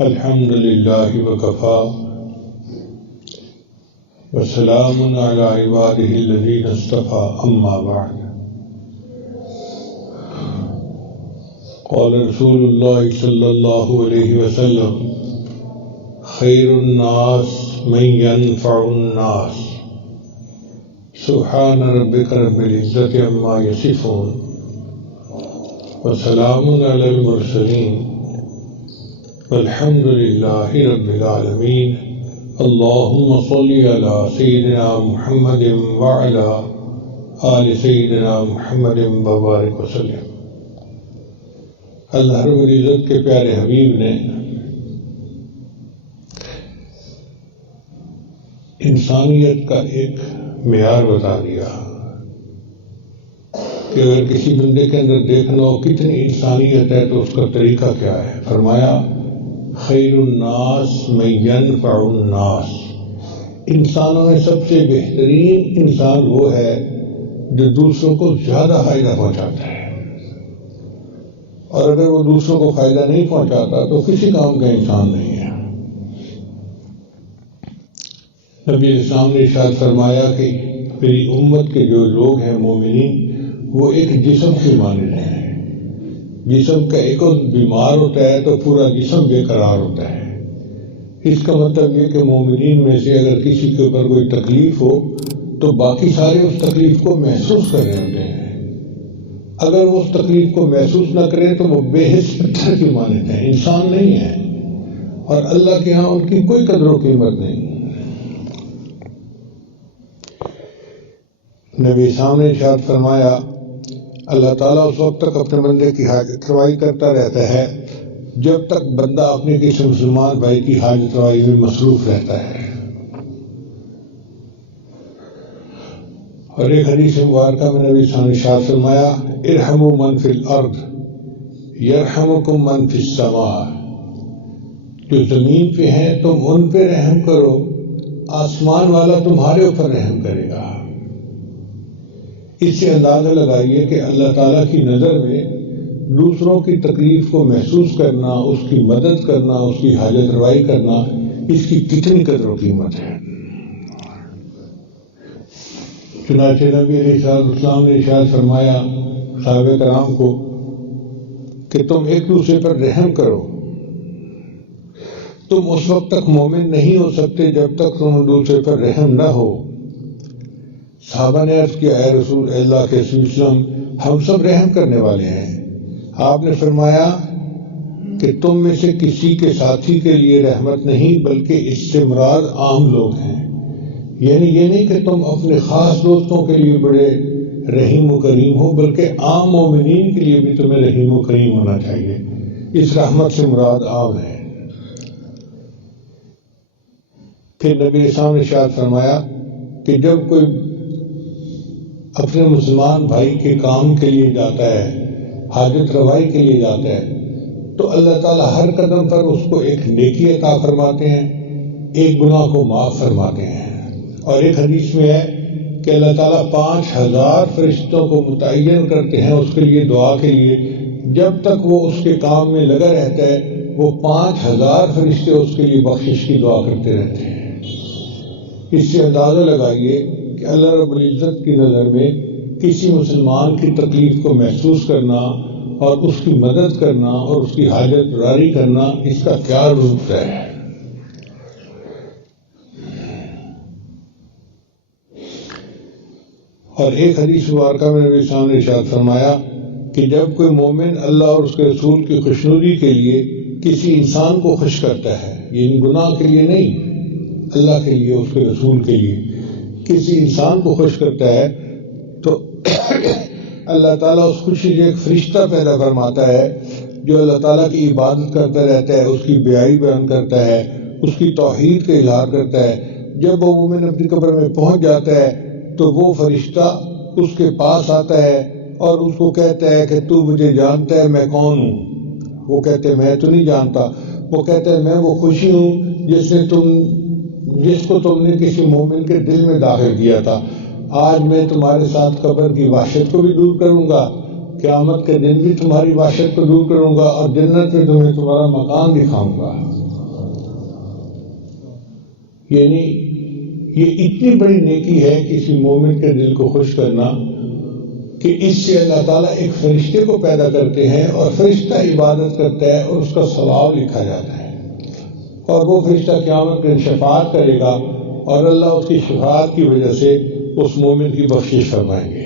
الحمد لله وكفى وسلام على عباده الذين اصطفى أما بعد قال رسول الله صلى الله عليه وسلم خير الناس من ينفع الناس سبحان ربك رب العزة عما يصفون وسلام على المرسلين والحمد لله رب العالمين اللهم صل على سيدنا محمد وعلى آل سيدنا محمد وبارك وسلم۔ اللہ رب العزت کے پیارے حبیب نے انسانیت کا ایک معیار بتا دیا کہ اگر کسی بندے کے اندر دیکھنا ہو کتنی انسانیت ہے تو اس کا طریقہ کیا ہے۔ فرمایا خیر الناس من ینفع الناس، انسانوں میں سب سے بہترین انسان وہ ہے جو دوسروں کو زیادہ فائدہ پہنچاتا ہے، اور اگر وہ دوسروں کو فائدہ نہیں پہنچاتا تو کسی کام کا انسان نہیں ہے۔ نبی اسلام نے ارشاد فرمایا کہ میری امت کے جو لوگ ہیں مومنین وہ ایک جسم کے مانند ہیں۔ جسم کا ایک بیمار ہوتا ہے تو پورا جسم بے قرار ہوتا ہے۔ اس کا مطلب یہ کہ مومنین میں سے اگر کسی کے اوپر کوئی تکلیف ہو تو باقی سارے اس تکلیف کو محسوس کر رہے ہوتے ہیں، اگر وہ اس تکلیف کو محسوس نہ کریں تو وہ بے حس پتھر کی مانند ہیں، انسان نہیں ہے، اور اللہ کے ہاں ان کی کوئی قدر و قیمت نہیں۔ نبی سامنے ارشاد فرمایا اللہ تعالیٰ اس وقت تک اپنے بندے کی حاجت روائی کرتا رہتا ہے جب تک بندہ اپنے کسی مسلمان بھائی کی حاجت روائی میں مصروف رہتا ہے۔ اور ایک حدیث مبارکہ میں نبی صلی اللہ علیہ وسلم نے ارشاد فرمایا ارحموا من فی الارض یرحمکم من فی السماء، جو زمین پہ ہیں تم ان پہ رحم کرو، آسمان والا تمہارے اوپر رحم کرے گا۔ اس سے اندازہ لگائیے کہ اللہ تعالیٰ کی نظر میں دوسروں کی تکلیف کو محسوس کرنا، اس کی مدد کرنا، اس کی حاجت روائی کرنا، اس کی کتنی قدر و قیمت ہے۔ چنانچہ نبی علیہ السلام نے ارشاد فرمایا صحابہ کرام کو کہ تم ایک دوسرے پر رحم کرو، تم اس وقت تک مومن نہیں ہو سکتے جب تک تم دوسرے پر رحم نہ ہو۔ صحابہ نے عرض کیا اے رسول اللہ کے وسلم ہم سب رحم کرنے والے ہیں۔ آپ نے فرمایا کہ تم میں سے کسی کے ساتھی کے لیے رحمت نہیں بلکہ اس سے مراد عام لوگ ہیں، یعنی یہ نہیں کہ تم اپنے خاص دوستوں کے لیے بڑے رحیم و کریم ہو بلکہ عام مومنین کے لیے بھی تمہیں رحیم و کریم ہونا چاہیے۔ اس رحمت سے مراد عام ہے۔ پھر نبی اسلام نے ارشاد فرمایا کہ جب کوئی اپنے مسلمان بھائی کے کام کے لیے جاتا ہے، حاجت روائی کے لیے جاتا ہے، تو اللہ تعالیٰ ہر قدم پر اس کو ایک نیکی عطا فرماتے ہیں، ایک گناہ کو معاف فرماتے ہیں۔ اور ایک حدیث میں ہے کہ اللہ تعالیٰ 5000 فرشتوں کو متعین کرتے ہیں اس کے لیے دعا کے لیے، جب تک وہ اس کے کام میں لگا رہتا ہے وہ 5000 فرشتے اس کے لیے بخشش کی دعا کرتے رہتے ہیں۔ اس سے اندازہ لگائیے کہ اللہ رب العزت کی نظر میں کسی مسلمان کی تکلیف کو محسوس کرنا اور اس کی مدد کرنا اور اس کی حاجت راری کرنا اس کا کیا رتبہ ہے۔ اور ایک حدیث مبارکہ میں نبی صلی اللہ علیہ وسلم نے ارشاد فرمایا کہ جب کوئی مومن اللہ اور اس کے رسول کی خوشنودی کے لیے کسی انسان کو خوش کرتا ہے، یعنی گناہ کے لیے نہیں، اللہ کے لیے، اس کے رسول کے لیے کسی انسان کو خوش کرتا ہے تو اللہ تعالیٰ اس خوشی سے ایک فرشتہ پیدا فرماتا ہے جو اللہ تعالیٰ کی عبادت کرتا رہتا ہے، اس کی بیائی بیان کرتا ہے، اس کی توحید کا اظہار کرتا ہے۔ جب وہ مومن اپنی قبر میں پہنچ جاتا ہے تو وہ فرشتہ اس کے پاس آتا ہے اور اس کو کہتا ہے کہ تو مجھے جانتا ہے میں کون ہوں؟ وہ کہتے ہیں میں تو نہیں جانتا۔ وہ کہتا ہے میں وہ خوشی ہوں جس کو تم نے کسی مومن کے دل میں داخل کیا تھا۔ آج میں تمہارے ساتھ قبر کی وحشت کو بھی دور کروں گا، قیامت کے دن بھی تمہاری وحشت کو دور کروں گا، اور جنت میں تمہیں تمہارا مکان دکھاؤں گا۔ یعنی یہ اتنی بڑی نیکی ہے کسی مومن کے دل کو خوش کرنا کہ اس سے اللہ تعالیٰ ایک فرشتے کو پیدا کرتے ہیں اور فرشتہ عبادت کرتا ہے اور اس کا ثواب لکھا جاتا ہے، اور وہ فرشتہ قیامت کے دن شفاعت کرے گا اور اللہ اس کی شفاعت کی وجہ سے اس مومن کی بخشش فرمائیں گے۔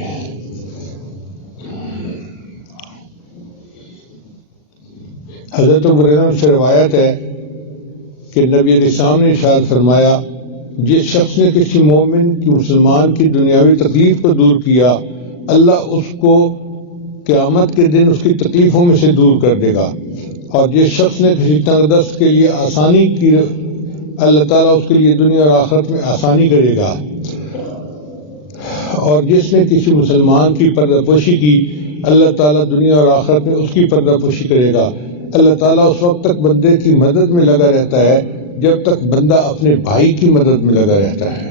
حضرت ابو ہریرہ سے روایت ہے کہ نبی علیہ السلام نے ارشاد فرمایا، جس شخص نے کسی مومن کی مسلمان کی دنیاوی تکلیف کو دور کیا، اللہ اس کو قیامت کے دن اس کی تکلیفوں میں سے دور کر دے گا، اور جس شخص نے کسی تنگ دست کے لیے آسانی کی، اللہ تعالیٰ اس کے لیے دنیا اور آخرت میں آسانی کرے گا، اور جس نے کسی مسلمان کی پردہ پوشی کی، اللہ تعالیٰ دنیا اور آخرت میں اس کی پردہ پوشی کرے گا۔ اللہ تعالیٰ اس وقت تک بندے کی مدد میں لگا رہتا ہے جب تک بندہ اپنے بھائی کی مدد میں لگا رہتا ہے۔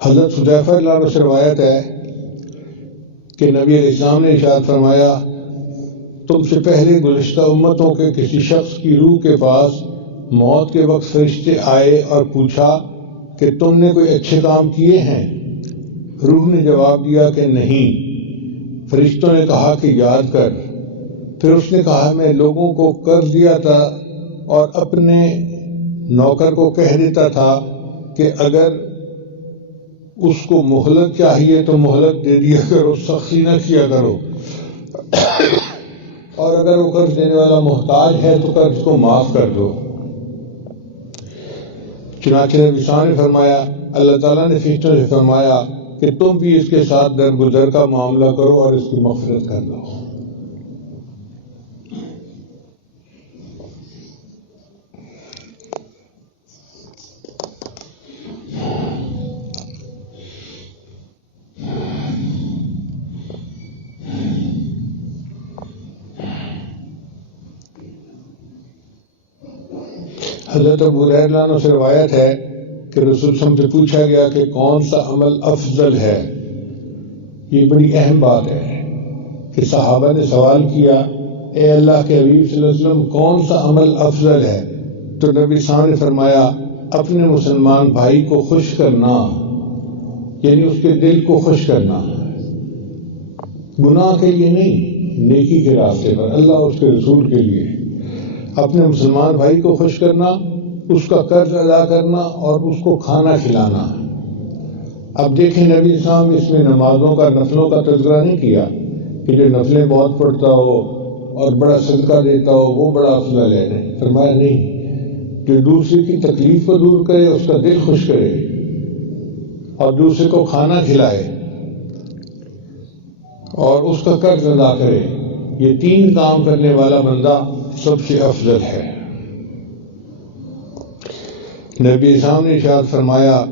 حضرت حذیفہ رضی اللہ عنہ سے روایت ہے کہ نبی علیہ السلام نے ارشاد فرمایا، تم سے پہلے گزشتہ امتوں کے کسی شخص کی روح کے پاس موت کے وقت فرشتے آئے اور پوچھا کہ تم نے کوئی اچھے کام کیے ہیں؟ روح نے جواب دیا کہ نہیں۔ فرشتوں نے کہا کہ یاد کر۔ پھر اس نے کہا، میں لوگوں کو قرض دیا تھا اور اپنے نوکر کو کہہ دیتا تھا کہ اگر اس کو مہلت چاہیے تو مہلت دے دیا کرو، سختی نہ کیا کرو، اور اگر وہ قرض دینے والا محتاج ہے تو قرض کو معاف کر دو۔ چنانچہ نبی صلی اللہ علیہ وسلم نے فرمایا، اللہ تعالیٰ نے فرشتوں سے فرمایا کہ تم بھی اس کے ساتھ درگزر کا معاملہ کرو اور اس کی مغفرت کر دو۔ حضرت ابو ہریرہ سے روایت ہے کہ رسول صلی اللہ علیہ وسلم سے پوچھا گیا کہ کون سا عمل افضل ہے۔ یہ بڑی اہم بات ہے کہ صحابہ نے سوال کیا، اے اللہ کے حبیب صلی اللہ علیہ وسلم کون سا عمل افضل ہے؟ تو نبی صلی اللہ علیہ وسلم نے فرمایا، اپنے مسلمان بھائی کو خوش کرنا، یعنی اس کے دل کو خوش کرنا، گناہ کے لیے نہیں، نیکی کے راستے پر، اللہ اس کے رسول کے لیے۔ اپنے مسلمان بھائی کو خوش کرنا، اس کا قرض ادا کرنا اور اس کو کھانا کھلانا۔ اب دیکھیں نبی صاحب اس میں نمازوں کا، نفلوں کا تذکرہ نہیں کیا کہ جو نفلیں بہت پڑھتا ہو اور بڑا صدقہ دیتا ہو وہ بڑا افضل ہے، نہیں، فرمایا نہیں، جو دوسرے کی تکلیف کو دور کرے، اس کا دل خوش کرے اور دوسرے کو کھانا کھلائے اور اس کا قرض ادا کرے، یہ تین کام کرنے والا بندہ سب سے افضل ہے۔ نبی صاحب نے ارشاد فرمایا،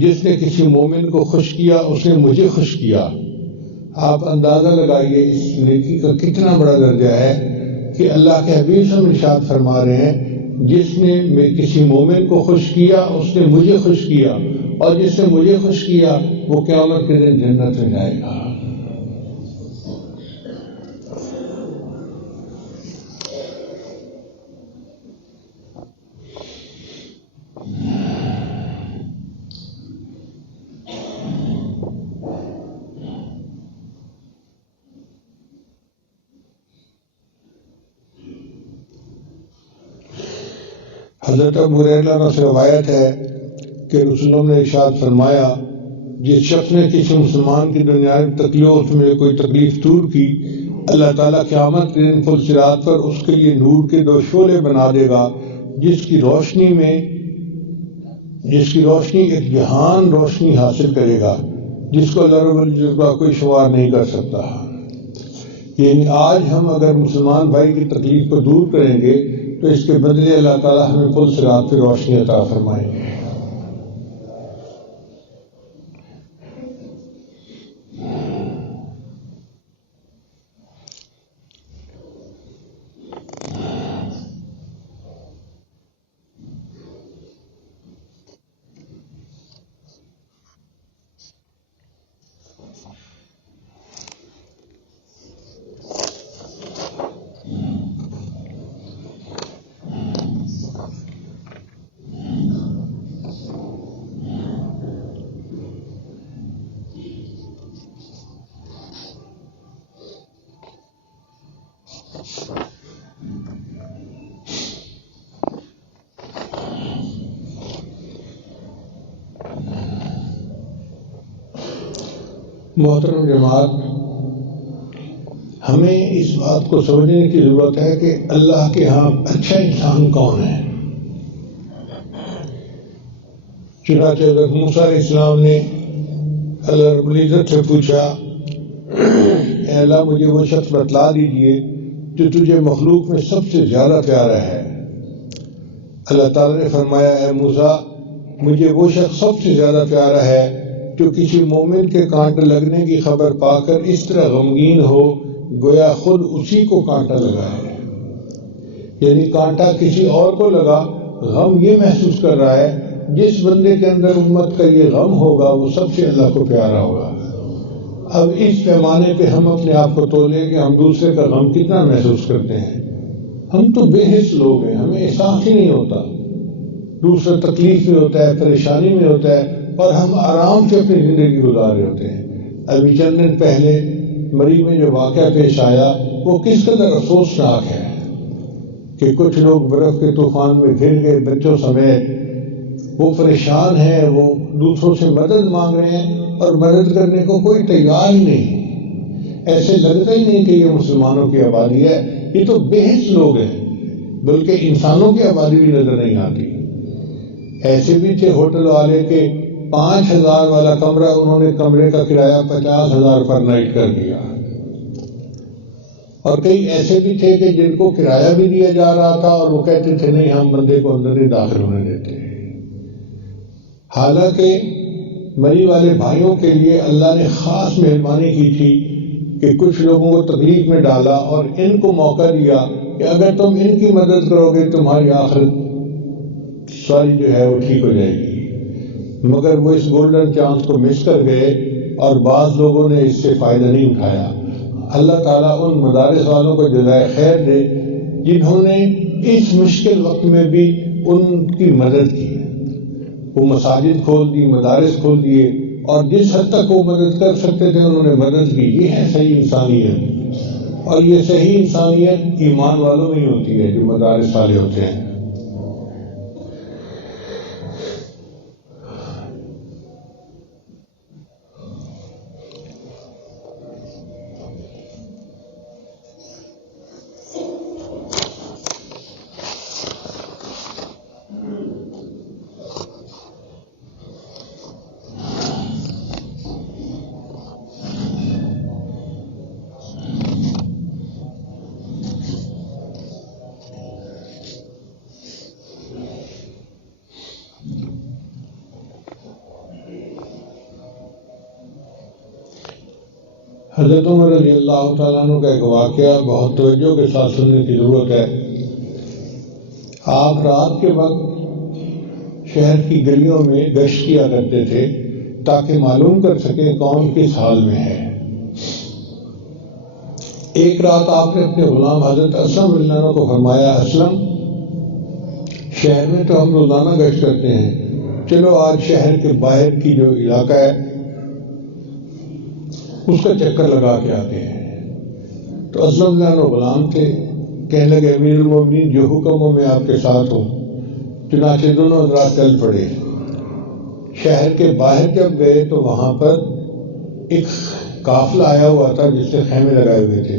جس نے کسی مومن کو خوش کیا اس نے مجھے خوش کیا۔ آپ اندازہ لگائیے اس نیکی کا کتنا بڑا درجہ ہے کہ اللہ کے حبیب صلی اللہ علیہ وسلم ارشاد فرما رہے ہیں، جس نے کسی مومن کو خوش کیا اس نے مجھے خوش کیا، اور جس نے مجھے خوش کیا وہ قیامت کے دن جنت میں جائے گا۔ حضرت ابو ہریرہ سے روایت ہے کہ رسول اللہ نے ارشاد فرمایا، جس شخص نے کسی مسلمان کی دنیاوی تکلیف میں کوئی تکلیف دور کی، اللہ تعالیٰ قیامت کے دن پل صراط پر اس کے لیے نور کے دو شعلے بنا دے گا، جس کی روشنی ایک جہان روشنی حاصل کرے گا، جس کو اللہ رب العزت کا کوئی شمار نہیں کر سکتا۔ یعنی آج ہم اگر مسلمان بھائی کی تکلیف کو دور کریں گے تو اس کے بدلے اللہ تعالیٰ ہمیں پل صراط پہ روشنی عطا فرمائیں گے۔ محترم جماعت، ہمیں اس بات کو سمجھنے کی ضرورت ہے کہ اللہ کے ہاں اچھا انسان کون ہے۔ چنانچہ حضرت موسیٰ علیہ السلام نے اللہ رب العزت سے پوچھا، اے اللہ مجھے وہ شخص بتلا دیجئے جو تجھے مخلوق میں سب سے زیادہ پیارا ہے۔ اللہ تعالیٰ نے فرمایا، اے موسیٰ مجھے وہ شخص سب سے زیادہ پیارا ہے جو کسی مومن کے کانٹے لگنے کی خبر پا کر اس طرح غمگین ہو گویا خود اسی کو کانٹا لگا ہے۔ یعنی کانٹا کسی اور کو لگا، غم یہ محسوس کر رہا ہے، جس بندے کے اندر امت کا یہ غم ہوگا وہ سب سے اللہ کو پیارا ہوگا۔ اب اس پیمانے پہ ہم اپنے آپ کو تولیں کہ ہم دوسرے کا غم کتنا محسوس کرتے ہیں۔ ہم تو بے حس لوگ ہیں، ہمیں احساس ہی نہیں ہوتا، دوسرا تکلیف میں ہوتا ہے، پریشانی میں ہوتا ہے، اور ہم آرام سے اپنی زندگی گزار رہے ہوتے ہیں۔ ابھی چند دن پہلے مری میں جو واقعہ پیش آیا وہ کس قدر افسوسناک ہے کہ کچھ لوگ برف کے طوفان میں گر گئے، بچوں سمیت۔ وہ پریشان ہیں، وہ دوسروں سے مدد مانگ رہے ہیں اور مدد کرنے کو کوئی تیار ہی نہیں۔ ایسے لگتا ہی نہیں کہ یہ مسلمانوں کی آبادی ہے، یہ تو بے حس لوگ ہیں، بلکہ انسانوں کی آبادی بھی نظر نہیں آتی۔ ایسے بھی تھے ہوٹل والے کے 5,000 والا کمرہ انہوں نے کمرے کا کرایہ 50,000 پر نائٹ کر دیا، اور کئی ایسے بھی تھے کہ جن کو کرایہ بھی دیا جا رہا تھا اور وہ کہتے تھے نہیں ہم بندے کو اندر نہیں داخل ہونے دیتے۔ حالانکہ مری والے بھائیوں کے لیے اللہ نے خاص مہربانی کی تھی کہ کچھ لوگوں کو تکلیف میں ڈالا اور ان کو موقع دیا کہ اگر تم ان کی مدد کرو گے تمہاری آخرت ساری جو ہے وہ ٹھیک ہو جائے گی۔ مگر وہ اس گولڈن چانس کو مس کر گئے اور بعض لوگوں نے اس سے فائدہ نہیں اٹھایا۔ اللہ تعالیٰ ان مدارس والوں کو جزائے خیر دے جنہوں نے اس مشکل وقت میں بھی ان کی مدد کی۔ وہ مساجد کھول دی، مدارس کھول دیے، اور جس حد تک وہ مدد کر سکتے تھے انہوں نے مدد کی۔ یہ ہے صحیح انسانیت، اور یہ صحیح انسانیت ایمان والوں میں ہی ہوتی ہے جو مدارس والے ہوتے ہیں۔ حضرت عمر رضی اللہ تعالیٰ عنہ کا ایک واقعہ بہت توجہ کے ساتھ سننے کی ضرورت ہے۔ آپ رات کے وقت شہر کی گلیوں میں گشت کیا کرتے تھے تاکہ معلوم کر سکیں کون کس حال میں ہے۔ ایک رات آپ نے اپنے غلام حضرت اسلم رضی اللہ عنہ کو فرمایا، اسلم شہر میں تو ہم روزانہ گشت کرتے ہیں، چلو آج شہر کے باہر کی جو علاقہ ہے اس کا چکر لگا کے آتے ہیں۔ تو اسلم رضی اللہ عنہ غلام تھے، کہنے لگے امیر المومنین جو حکم ہو میں آپ کے ساتھ ہوں۔ چنانچہ دونوں حضرات چل پڑے۔ شہر کے باہر جب گئے تو وہاں پر ایک قافلہ آیا ہوا تھا جس سے خیمے لگائے ہوئے تھے۔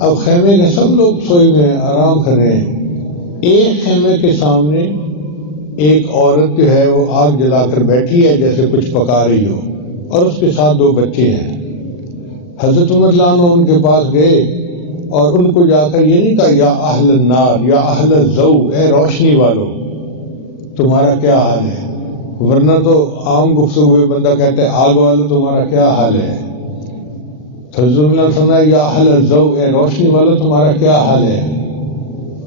اب خیمے کے سب لوگ سوئے ہوئے ہیں، آرام کر رہے ہیں۔ ایک خیمے کے سامنے ایک عورت جو ہے وہ آگ جلا کر بیٹھی ہے جیسے کچھ پکا رہی ہو، اور اس کے ساتھ 2 بچے ہیں۔ حضرت عمر رضی اللہ عنہ ان کے پاس گئے اور ان کو جا کر یہ نہیں کہا یا اہل النار یا اہل الضوء، اے روشنی والو تمہارا کیا حال ہے، ورنہ تو عام گفتگو میں بندہ کہتا ہے آگ والو تمہارا کیا حال ہے۔ حضرت عمر نے فرمایا یا اہل الضوء، اے روشنی والو تمہارا کیا حال ہے۔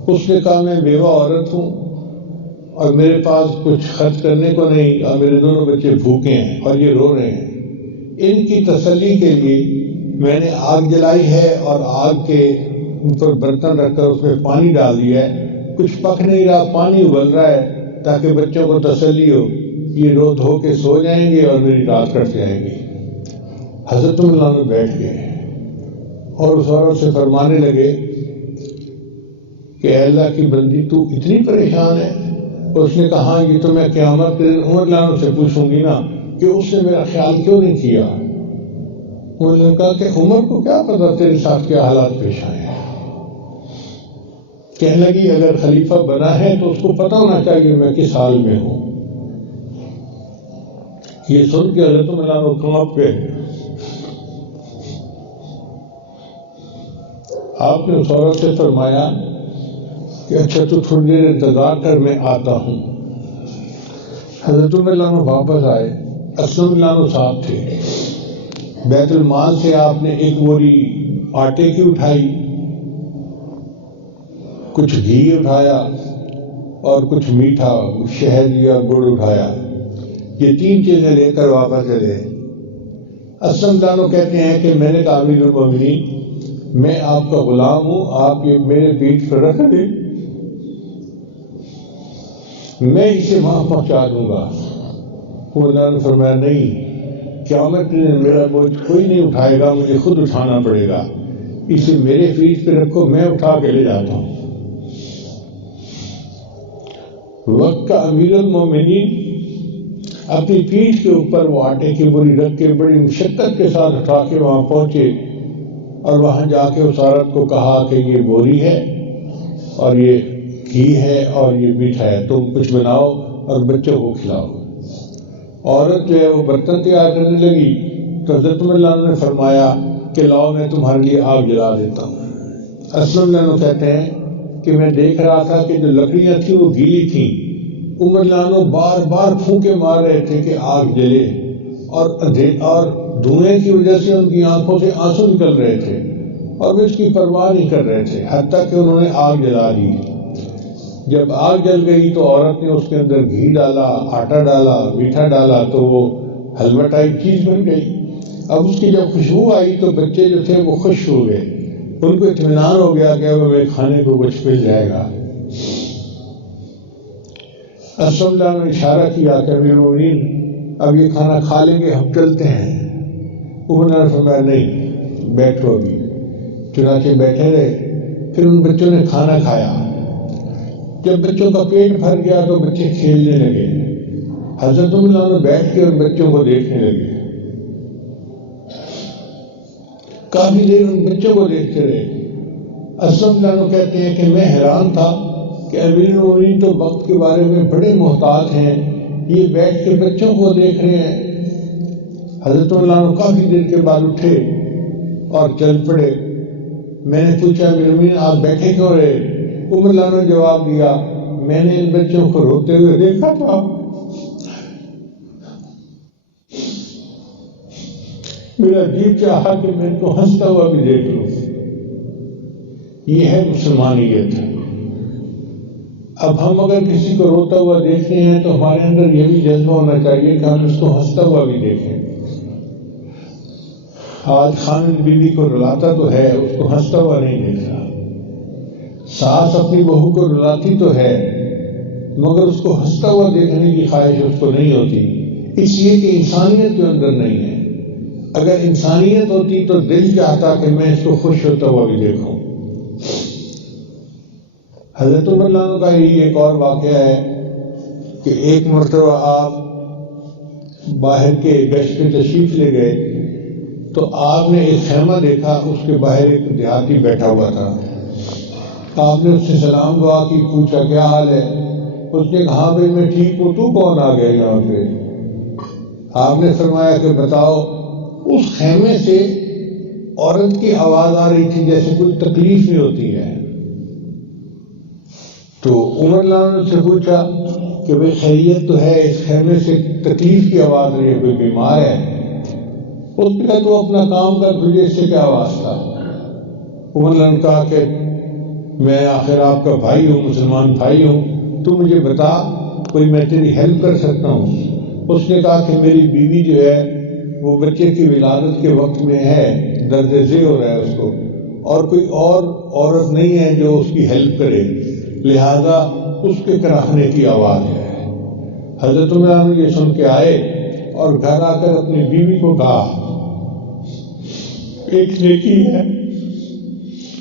اس نے کہا میں بیوہ عورت ہوں اور میرے پاس کچھ خرچ کرنے کو نہیں، اور میرے دونوں بچے بھوکے ہیں اور یہ رو رہے ہیں۔ ان کی تسلی کے لیے میں نے آگ جلائی ہے اور آگ کے اوپر برتن رکھ کر اس میں پانی ڈال دیا ہے، کچھ پک نہیں رہا، پانی ابل رہا ہے تاکہ بچوں کو تسلی ہو، یہ رو دھو کے سو جائیں گے اور میری رات کٹ جائے گی۔ حضرت عمر بیٹھ گئے اور اس عورت سے فرمانے لگے کہ اے اللہ کی بندی تو اتنی پریشان ہے؟ اس نے کہا یہ تو میں قیامت کے دن عمر سے پوچھوں گی نا کہ اس نے میرا خیال کیوں نہیں کیا۔ انہوں نے کہا کہ عمر کو کیا پتا تیرے ساتھ کیا حالات پیش آئے ہیں. کہنے لگی اگر خلیفہ بنا ہے تو اس کو پتہ ہونا چاہیے میں کس حال میں ہوں. یہ سن کے حضرت عمر کانپ گئے. آپ نے اس عورت سے فرمایا کہ اچھا تو تھوڑی دیر انتظار کر میں آتا ہوں. حضرت عمر واپس آئے. اسلم اللہ صاحب تھے. بیت المال سے آپ نے ایک بوری آٹے کی اٹھائی, کچھ گھی اٹھایا اور کچھ میٹھا شہد یا گڑ اٹھایا. یہ 3 چیزیں لے کر واپس چلے. اسلم دانو کہتے ہیں کہ میں نے کہا امیر المومنین میں آپ کا غلام ہوں, آپ یہ میرے پیٹھ پر رکھ دیں, میں اسے وہاں پہنچا دوں گا. اللہ نے فرمایا نہیں, قیامت کے دن میرا بوجھ کوئی نہیں اٹھائے گا, مجھے خود اٹھانا پڑے گا. اسے میرے پیٹھ پہ رکھو, میں اٹھا کے لے جاتا ہوں. وقت کا امیر المومنین اپنی پیٹھ کے اوپر وہ آٹے کی بوری رکھ کے بڑی مشقت کے ساتھ اٹھا کے وہاں پہنچے اور وہاں جا کے اس عورت کو کہا کہ یہ بوری ہے اور یہ گھی ہے اور یہ میٹھا ہے, تم کچھ بناؤ اور بچوں کو کھلاؤ. عورت جو ہے وہ برتن تیار کرنے لگی تو حضرت عمر نے فرمایا کہ لاؤ میں تمہارے لیے آگ جلا دیتا ہوں. اسلم اللہ کہتے ہیں کہ میں دیکھ رہا تھا کہ جو لکڑیاں تھیں وہ گیلی تھیں. عمر لانو بار بار پھونکے مار رہے تھے کہ آگ جلے, اور دھوئیں کی وجہ سے ان کی آنکھوں سے آنسو نکل رہے تھے اور وہ اس کی پرواہ نہیں کر رہے تھے, حتیٰ کہ انہوں نے آگ جلا دی. جب آگ جل گئی تو عورت نے اس کے اندر گھی ڈالا, آٹا ڈالا, میٹھا ڈالا تو وہ حلوہ ٹائپ چیز بن گئی. اب اس کی جب خوشبو آئی تو بچے جو تھے وہ خوش ہو گئے, ان کو اطمینان ہو گیا کہ اب ہمیں کھانے کو کچھ مل جائے گا. اسلم اللہ نے اشارہ کیا کہ امیر المومنین اب یہ کھانا کھا لیں گے, ہم چلتے ہیں. عمر نے فرمایا نہیں بیٹھو ابھی. چنانچہ بیٹھے رہے. پھر ان بچوں نے کھانا کھایا. جب بچوں کا پیٹ بھر گیا تو بچے کھیلنے لگے. حضرت عمر نے بیٹھ کے ان بچوں کو دیکھنے لگے. کافی دیر ان بچوں کو دیکھتے رہے. اسلم اللہ کہتے ہیں کہ میں حیران تھا کہ امیر المومنین تو وقت کے بارے میں بڑے محتاط ہیں, یہ بیٹھ کے بچوں کو دیکھ رہے ہیں. حضرت عمر کافی دیر کے بعد اٹھے اور چل پڑے. میں نے پوچھا امیر المومنین آپ بیٹھے کیوں رہے؟ عمر اللہ نے جواب دیا میں نے ان بچوں کو روتے ہوئے دیکھا تھا, میرا جی چاہا کہ میں ان کو ہنستا ہوا بھی دیکھ لوں. یہ ہے مسلمانیت. اب ہم اگر کسی کو روتا ہوا دیکھتے ہیں تو ہمارے اندر یہ بھی جذبہ ہونا چاہیے کہ ہم اس کو ہنستا ہوا بھی دیکھیں. آج خامد بیوی کو رلاتا تو ہے, اس کو ہنستا ہوا نہیں دیکھ رہا. ساس اپنی بہو کو رلاتی تو ہے مگر اس کو ہنستا ہوا دیکھنے کی خواہش اس کو نہیں ہوتی, اس لیے کہ انسانیت کے اندر نہیں ہے. اگر انسانیت ہوتی تو دل چاہتا کہ میں اس کو خوش ہوتا ہوا بھی دیکھوں. حضرت عمر اللہ کا یہ ایک اور واقعہ ہے کہ ایک مرتبہ آپ باہر کے گشت پہ تشریف لے گئے تو آپ نے ایک خیمہ دیکھا, اس کے باہر ایک دیہاتی بیٹھا ہوا تھا. آپ نے اس سے سلام دعا کی, پوچھا کیا حال ہے؟ اس نے کہا بھائی میں ٹھیک ہوں, تو کون آ گیا یہاں پہ؟ آپ نے فرمایا کہ بتاؤ. اس خیمے سے عورت کی آواز آ رہی تھی جیسے کوئی تکلیف نہیں ہوتی ہے. تو عمر اللہ نے سے پوچھا کہ بھائی خیریت تو ہے, اس خیمے سے تکلیف کی آواز رہی ہے, کوئی بیمار ہے؟ اس نے کہا تو اپنا کام کر, تجھے اس سے کیا واسطہ؟ عمر اللہ نے کہا کہ میں آخر آپ کا بھائی ہوں, مسلمان بھائی ہوں, تو مجھے بتا کوئی میں تیری ہیلپ کر سکتا ہوں. اس نے کہا کہ میری بیوی جو ہے وہ بچے کی ولادت کے وقت میں ہے, درد ذی ہو رہا ہے اس کو, اور کوئی اور عورت نہیں ہے جو اس کی ہیلپ کرے, لہذا اس کے کراہنے کی آواز ہے. حضرت عمر نے یہ سن کے آئے اور گھر آ کر اپنی بیوی کو کہا ایک نیکی ہے,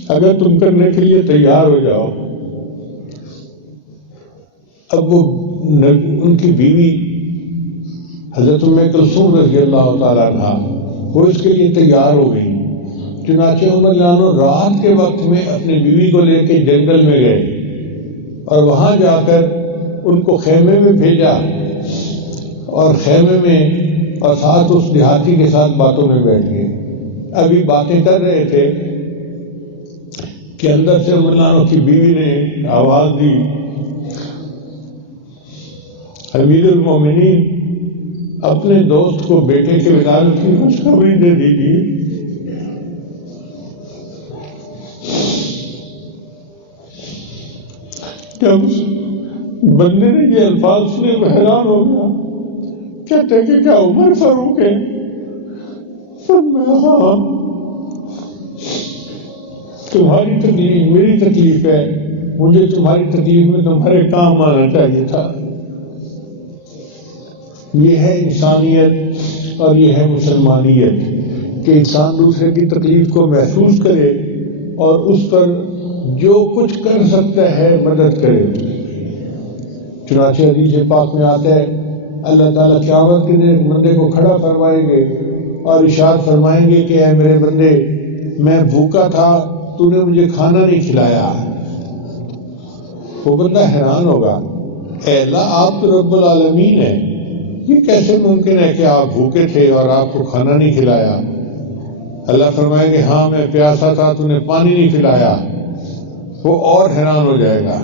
اگر تم کرنے کے لیے تیار ہو جاؤ. اب وہ ان کی بیوی حضرت ام کلثوم رضی اللہ تعالیٰ عنہا وہ اس کے لیے تیار ہو گئی۔ چنانچہ عمر جانو رات کے وقت میں اپنی بیوی کو لے کے جنگل میں گئے اور وہاں جا کر ان کو خیمے میں بھیجا، اور خیمے میں اور ساتھ اس دیہاتی کے ساتھ باتوں میں بیٹھ گئے۔ ابھی باتیں کر رہے تھے کہ اندر سے عمر جانو کی بیوی نے آواز دی، امیر المومنین اپنے دوست کو بیٹے کے ولادت کی خوشخبری دے دیجیے۔ جب اس بندے نے یہ الفاظ سنے وہ حیران ہو گیا، کہتے کہ کیا عمر فاروق ہے؟ فرمایا ہاں، تمہاری تکلیف میری تکلیف ہے، مجھے تمہاری تکلیف میں تمہارے کام آنا چاہیے تھا۔ یہ ہے انسانیت اور یہ ہے مسلمانیت کہ انسان دوسرے کی تکلیف کو محسوس کرے اور اس پر جو کچھ کر سکتا ہے مدد کرے۔ چنانچہ حدیث پاک میں آتا ہے اللہ تعالیٰ قیامت کے دن بندے کو کھڑا فرمائیں گے اور ارشاد فرمائیں گے کہ اے میرے بندے، میں بھوکا تھا، تو نے مجھے کھانا نہیں کھلایا۔ وہ بندہ حیران ہوگا، اے اللہ آپ تو رب العالمین ہیں، یہ کیسے ممکن ہے کہ آپ بھوکے تھے اور آپ کو کھانا نہیں کھلایا؟ اللہ فرمائے گے ہاں میں پیاسا تھا، تو نے پانی نہیں پلایا۔ وہ اور حیران ہو جائے گا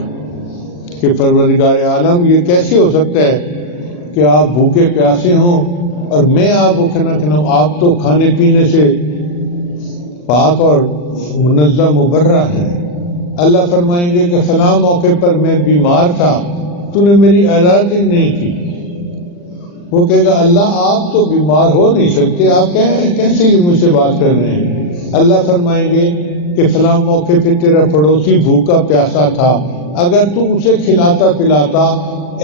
کہ پروردگار عالم یہ کیسے ہو سکتا ہے کہ آپ بھوکے پیاسے ہوں اور میں آپ کو کھانا کھلاؤں؟ آپ تو کھانے پینے سے پاک اور منظم مبرہ ہیں۔ اللہ فرمائیں گے کہ فلاں موقع پر میں بیمار تھا، تو نے میری عیادت نہیں کی۔ وہ کہے گا اللہ آپ تو بیمار ہو نہیں سکتے، آپ کیسے ہی مجھ سے بات کر رہے ہیں؟ اللہ فرمائیں گے کہ فلاں موقع پہ تیرا پڑوسی بھوکا پیاسا تھا، اگر تو اسے کھلاتا پلاتا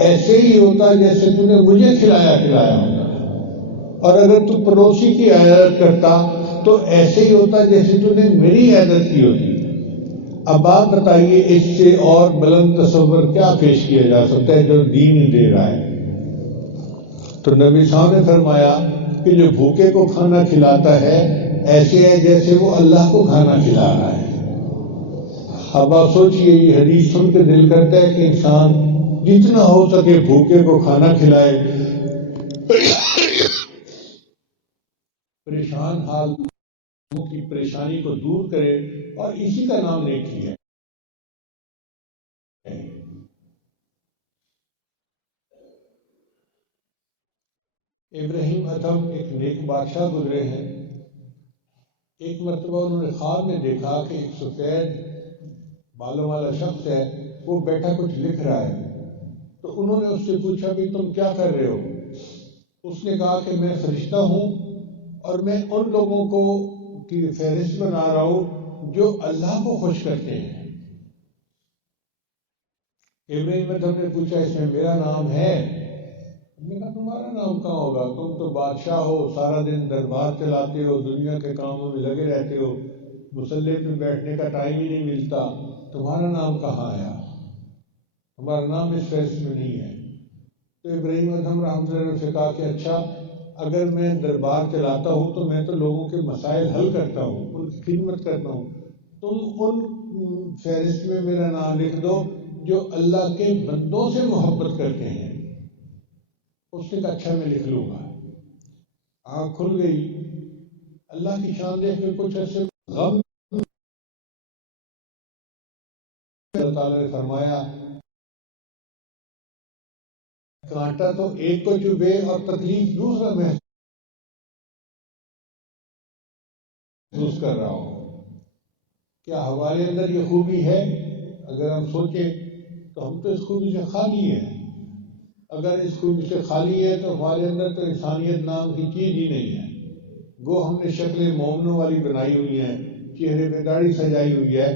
ایسے ہی ہوتا جیسے تو نے مجھے کھلایا ہوتا، اور اگر تو پڑوسی کی عیادت کرتا تو ایسے ہی ہوتا جیسے تو نے میری عیادت کی ہوتی۔ اب آپ بتائیے اس سے اور بلند تصور کیا پیش کیا جا سکتا ہے جو دین ہی دے رہا ہے؟ تو نبی صاحب نے فرمایا کہ جو بھوکے کو کھانا کھلاتا ہے ایسے ہے جیسے وہ اللہ کو کھانا کھلا رہا ہے۔ اب آپ سوچئے یہ حدیث سن کے دل کرتا ہے کہ انسان جتنا ہو سکے بھوکے کو کھانا کھلائے، پریشان حال کی پریشانی کو دور کرے، اور اسی کا نام نیکی ہے۔ ابراہیم ادھم ایک نیک بادشاہ گزرے ہیں۔ ایک مرتبہ انہوں نے خواب میں دیکھا کہ ایک سفید بالوں والا شخص ہے، وہ بیٹھا کچھ لکھ رہا ہے۔ تو انہوں نے اس سے پوچھا کہ تم کیا کر رہے ہو؟ اس نے کہا کہ میں فرشتہ ہوں اور میں ان لوگوں کو کی فہرست بنا رہا ہوں جو اللہ کو خوش کرتے ہیں۔ ابراہیم ادھم نے پوچھا اس میں میرا نام ہے؟ ہم نے کہا تمہارا نام کہاں ہوگا، تم تو بادشاہ ہو، سارا دن دربار چلاتے ہو، دنیا کے کاموں میں لگے رہتے ہو، مصلی پہ بیٹھنے کا ٹائم ہی نہیں ملتا، تمہارا نام کہاں آیا؟ ہمارا نام اس فہرست میں نہیں ہے۔ تو ابراہیم ادھم رحمۃ اللہ علیہ سے کہا کہ اچھا اگر میں دربار چلاتا ہوں تو میں تو لوگوں کے مسائل حل کرتا ہوں، ان کی خدمت کرتا ہوں، تم ان فہرست میں میرا نام لکھ دو جو اللہ کے بندوں سے محبت کرتے ہیں۔ اس نے کہا اچھا میں لکھ لوں گا۔ آنکھ کھل گئی، اللہ کی شان دیکھ کے کچھ ایسے غم، اللہ تعالیٰ نے فرمایا کانٹا تو ایک کو چبھے اور تکلیف دوسرا محسوس کر رہا ہو۔ کیا ہمارے اندر یہ خوبی ہے؟ اگر ہم سوچیں تو ہم تو اس خوبی سے خالی ہیں۔ اگر اس خوبی سے خالی ہے تو ہمارے اندر تو انسانیت نام کی چیز ہی نہیں ہے۔ گو ہم نے شکلیں مومنوں والی بنائی ہوئی ہیں، چہرے پہ داڑھی سجائی ہوئی ہے،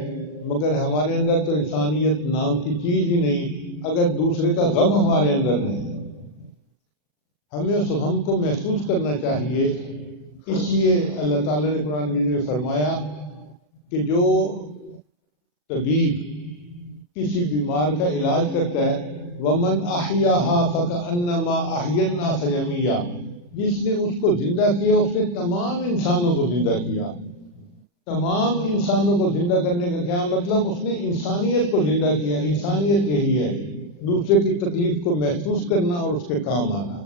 مگر ہمارے اندر تو انسانیت نام کی چیز ہی نہیں، اگر دوسرے کا غم ہمارے اندر نہیں۔ ہمیں اس غم کو محسوس کرنا چاہیے۔ اس لیے اللہ تعالیٰ نے قرآن مجید میں فرمایا کہ جو طبیب کسی بیمار کا علاج کرتا ہے وَمَنْ أَحْيَاهَا فَكَأَنَّمَا أَحْيَا النَّاسَ جَمِيعًا، جس نے اس کو زندہ کیا اس نے تمام انسانوں کو زندہ کیا. تمام انسانوں کو زندہ کرنے کا کیا مطلب؟ اس نے انسانیت کو زندہ کیا. انسانیت یہی ہے، دوسرے کی تکلیف کو محسوس کرنا اور اس کے کام آنا.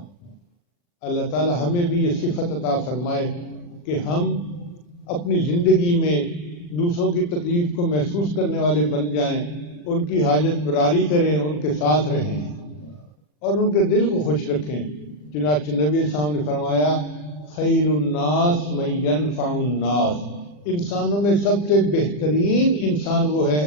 اللہ تعالی ہمیں بھی یہ صفت عطا فرمائے کہ ہم اپنی زندگی میں دوسروں کی تکلیف کو محسوس کرنے والے بن جائیں، ان کی حاجت براری کریں، ان کے ساتھ رہیں اور ان کے دل کو خوش رکھیں. چنانچہ نبی صاحب نے فرمایا خیر الناس من ینفع الناس، انسانوں میں سب سے بہترین انسان وہ ہے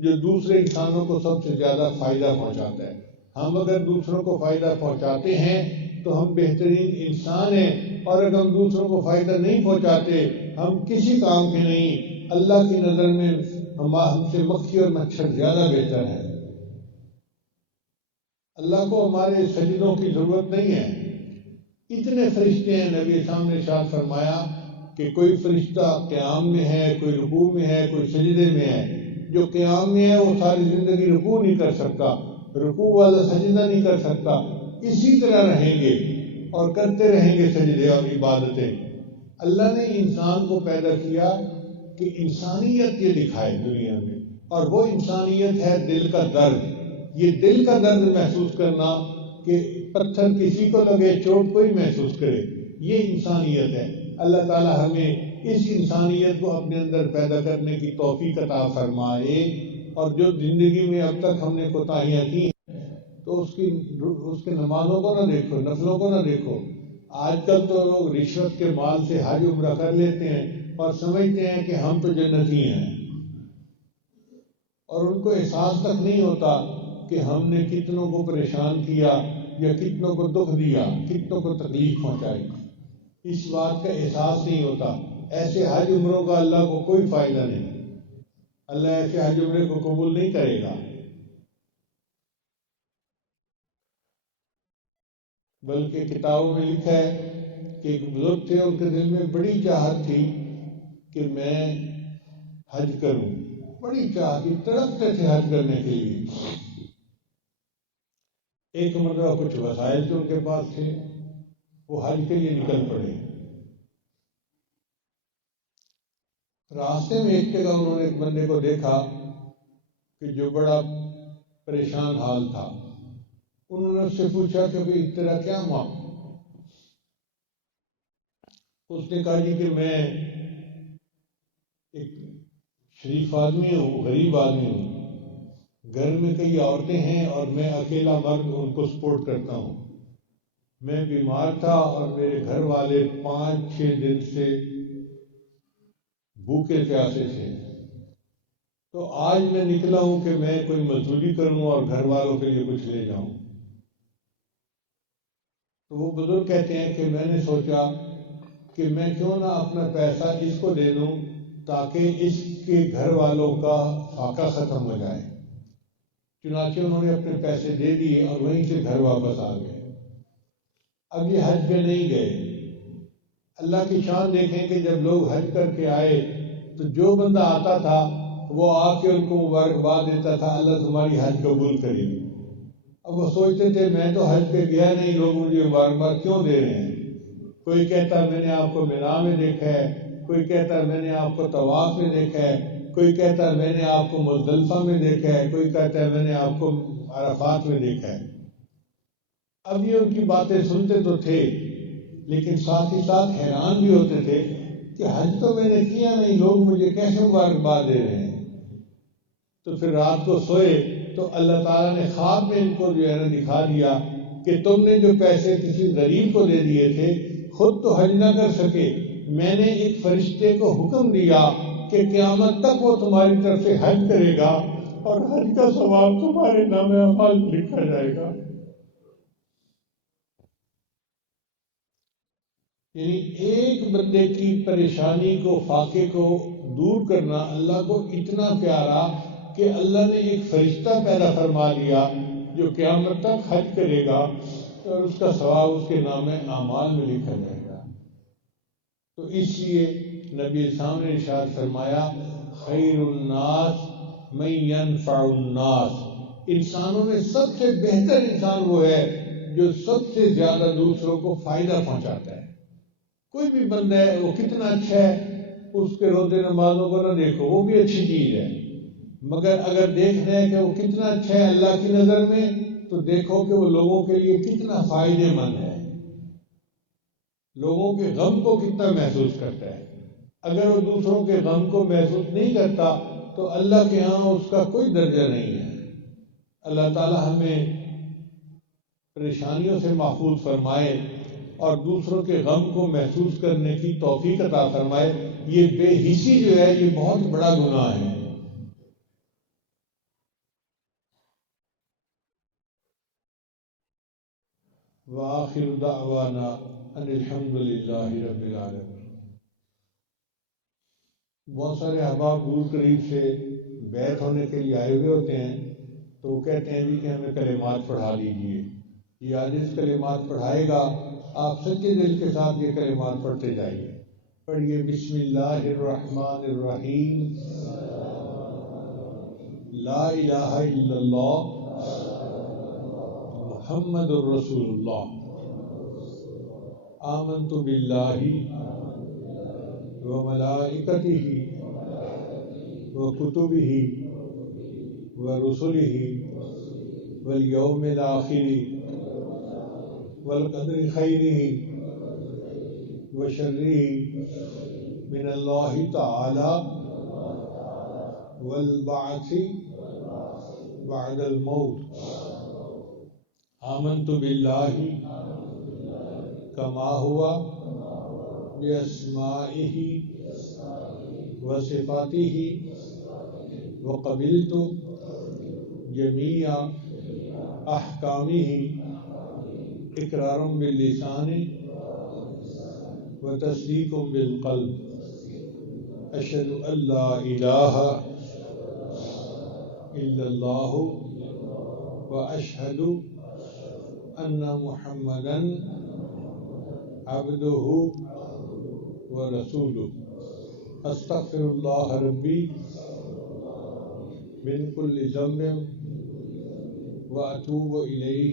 جو دوسرے انسانوں کو سب سے زیادہ فائدہ پہنچاتا ہے. ہم اگر دوسروں کو فائدہ پہنچاتے ہیں تو ہم بہترین انسان ہیں، اور اگر ہم دوسروں کو فائدہ نہیں پہنچاتے ہم کسی کام کے نہیں. اللہ کی نظر میں ہم سے مکھی اور مچھر زیادہ بہتر ہے. اللہ کو ہمارے سجدوں کی ضرورت نہیں ہے. اتنے فرشتے ہیں، نبی صاحب نے ارشاد فرمایا کہ کوئی فرشتہ قیام میں ہے، کوئی رکوع میں ہے، کوئی سجدے میں ہے. جو قیام میں ہے وہ ساری زندگی رکوع نہیں کر سکتا، رکوع والا سجدہ نہیں کر سکتا. اسی طرح رہیں گے اور کرتے رہیں گے سجدے اور عبادتیں. اللہ نے انسان کو پیدا کیا کہ انسانیت یہ دکھائے دنیا میں، اور وہ انسانیت ہے دل کا درد. یہ دل کا درد محسوس کرنا کہ پتھر کسی کو لگے، چوٹ کوئی محسوس کرے، یہ انسانیت ہے. اللہ تعالی ہمیں اس انسانیت کو اپنے اندر پیدا کرنے کی توفیق عطا فرمائے. اور جو زندگی میں اب تک ہم نے کوتاہیاں کی تو اس کے نمازوں کو نہ دیکھو، نفلوں کو نہ دیکھو. آج کل تو لوگ رشوت کے مال سے حج عمرہ کر لیتے ہیں اور سمجھتے ہیں کہ ہم تو جنتی ہیں، اور ان کو احساس تک نہیں ہوتا کہ ہم نے کتنوں کو پریشان کیا یا کتنوں کو دکھ دیا، کتنوں کو تکلیف پہنچائی. اس بات کا احساس نہیں ہوتا. ایسے حج عمروں کا اللہ کو کوئی فائدہ نہیں. اللہ ایسے حج عمرے کو قبول نہیں کرے گا. بلکہ کتابوں میں لکھا ہے کہ ایک بزرگ تھے، ان کے دل میں بڑی چاہت تھی کہ میں حج کروں. بڑی چاہت تھی، تڑپتے تھے حج کرنے کے لیے. ایک مرتبہ کچھ وسائل جو ان کے پاس تھے وہ حج کے لیے نکل پڑے. راستے میں ایک جگہ انہوں نے ایک بندے کو دیکھا کہ جو بڑا پریشان حال تھا. انہوں نے اس سے پوچھا کہ بھئی تیرا کیا معاملہ؟ اس نے کہا جی کہ میں ایک شریف آدمی ہوں، غریب آدمی ہوں، گھر میں کئی عورتیں ہیں اور میں اکیلا مرد ان کو سپورٹ کرتا ہوں. میں بیمار تھا اور میرے گھر والے 5-6 دن سے بھوکے پیاسے تھے. تو آج میں نکلا ہوں کہ میں کوئی مزدوری کروں اور گھر والوں کے لیے کچھ لے جاؤں. تو وہ بزرگ کہتے ہیں کہ میں نے سوچا کہ میں کیوں نہ اپنا پیسہ اس کو دے دوں تاکہ اس کے گھر والوں کا فاقہ ختم ہو جائے. چنانچہ انہوں نے اپنے پیسے دے دیے اور وہیں سے گھر واپس آ گئے. اب یہ حج پہ نہیں گئے. اللہ کی شان دیکھیں کہ جب لوگ حج کر کے آئے تو جو بندہ آتا تھا وہ آ کے ان کو مبارکباد دیتا تھا، اللہ تمہاری حج قبول کرے. اب وہ سوچتے تھے میں تو حج پہ گیا نہیں، لوگ مجھے مبارکباد کیوں دے رہے ہیں. کوئی کہتا ہے میں نے آپ کو مینا میں دیکھا ہے، کوئی کہتا ہے میں نے آپ کو طواف میں دیکھا ہے، کوئی کہتا ہے میں نے آپ کو مزدلفہ میں دیکھا ہے، کوئی کہتا ہے میں نے آپ کو عرفات میں دیکھا ہے. اب یہ ان کی باتیں سنتے تو تھے لیکن ساتھ ہی ساتھ حیران بھی ہوتے تھے کہ حج تو میں نے کیا نہیں، لوگ مجھے کیسے مبارکباد دے رہے ہیں. تو پھر رات کو سوئے تو اللہ تعالیٰ نے خواب میں ان کو جو ہے نا دکھا دیا کہ تم نے جو پیسے کسی غریب کو دے دیے تھے، خود تو حج نہ کر سکے، میں نے ایک فرشتے کو حکم دیا کہ قیامت تک وہ تمہاری طرف سے حج کرے گا اور حج کا ثواب تمہارے نام اعمال میں لکھا جائے گا. یعنی ایک بندے کی پریشانی کو، فاقے کو دور کرنا اللہ کو اتنا پیارا کہ اللہ نے ایک فرشتہ پیدا فرما دیا جو قیامت تک حج کرے گا اور اس کا ثواب اس کے نام اعمال میں لکھا جائے گا. تو اس لیے نبی صاحب نے ارشاد فرمایا خیر الناس من ینفع الناس، انسانوں میں سب سے بہتر انسان وہ ہے جو سب سے زیادہ دوسروں کو فائدہ پہنچاتا ہے۔ کوئی بھی بندہ ہے وہ کتنا اچھا ہے، اس کے روزے نمازوں کو نہ دیکھو، وہ بھی اچھی چیز ہے، مگر اگر دیکھنا ہے کہ وہ کتنا اچھا ہے اللہ کی نظر میں، تو دیکھو کہ وہ لوگوں کے لیے کتنا فائدے مند ہے، لوگوں کے غم کو کتنا محسوس کرتا ہے۔ اگر وہ دوسروں کے غم کو محسوس نہیں کرتا تو اللہ کے ہاں اس کا کوئی درجہ نہیں ہے۔ اللہ تعالی ہمیں پریشانیوں سے محفوظ فرمائے اور دوسروں کے غم کو محسوس کرنے کی توفیق عطا فرمائے۔ یہ بے حسی جو ہے یہ بہت بڑا گناہ ہے۔ وآخر دعوانا ان الحمد للہ رب العالمین۔ بہت سارے احباب دور قریب سے بیعت ہونے کے لیے آئے ہوئے ہوتے ہیں، تو وہ کہتے ہیں بھی کہ ہمیں کلمات پڑھا دیجیے۔ یہ عاجز کلمات پڑھائے گا، آپ سچے دل کے ساتھ یہ کلمات پڑھتے جائیے۔ پڑھیے بسم اللہ الرحمن الرحیم، لا الہ الا اللہ محمد الرسول اللہ، آمنت باللہ وملائکتہ وکتبہ ورسلہ والیوم الآخر والقدر خیرہ وشرہ من اللہ تعالی والبعث بعد الموت، آمنت باللہ کما ہوا باسمائہ وصفاتہ وقبلت جمیع احکامہ اقرار باللسان وتصدیق بالقلب، اشہد ان لا الہ الا اللہ واشہد ان محمدا عبدہ ورسولہ، استغفر اللہ ربی من کل ذنب واتوب الیہ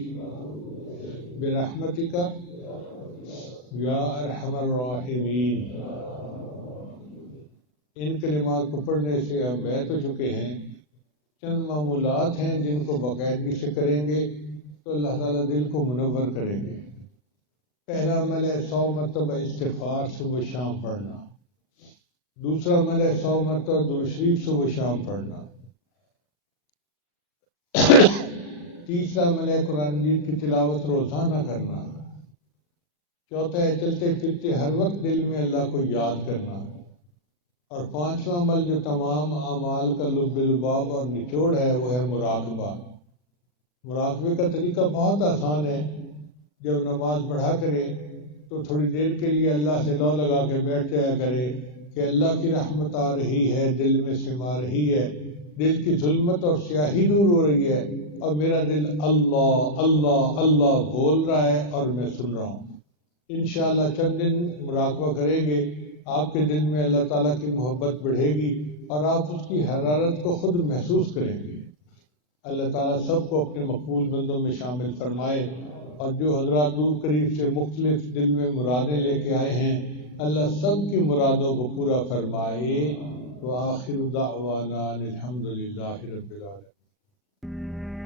برحمتک یا ارحم الراحمین۔ ان کلمات کو پڑھنے سے ہم بیعت ہو چکے ہیں۔ چند معمولات ہیں جن کو باقاعدگی سے کریں گے تو اللہ تعالیٰ دل کو منور کریں گے۔ پہلا عمل ہے 100 مرتبہ استغفار صبح شام پڑھنا۔ دوسرا عمل ہے 100 مرتبہ درود شریف صبح شام پڑھنا۔ تیسرا عمل ہے قرآن مجید کی تلاوت روزانہ کرنا۔ چوتھا ہے چلتے پھرتے ہر وقت دل میں اللہ کو یاد کرنا۔ اور پانچواں عمل جو تمام اعمال کا لب لباب اور نچوڑ ہے وہ ہے مراقبہ۔ مراقبے کا طریقہ بہت آسان ہے۔ جب نماز پڑھا کرے تو تھوڑی دیر کے لیے اللہ سے لو لگا کے بیٹھ جایا کرے کہ اللہ کی رحمت آ رہی ہے، دل میں سما رہی ہے، دل کی ظلمت اور سیاہی دور ہو رہی ہے اور میرا دل اللہ اللہ اللہ بول رہا ہے اور میں سن رہا ہوں۔ انشاءاللہ چند دن مراقبہ کریں گے، آپ کے دل میں اللہ تعالیٰ کی محبت بڑھے گی اور آپ اس کی حرارت کو خود محسوس کریں گے۔ اللہ تعالیٰ سب کو اپنے مقبول بندوں میں شامل فرمائے، اور جو حضرات دور قریب سے مختلف دل میں مرادیں لے کے آئے ہیں اللہ سب کی مرادوں کو پورا فرمائے۔ وآخر دعوانا الحمد للہ رب العالمین۔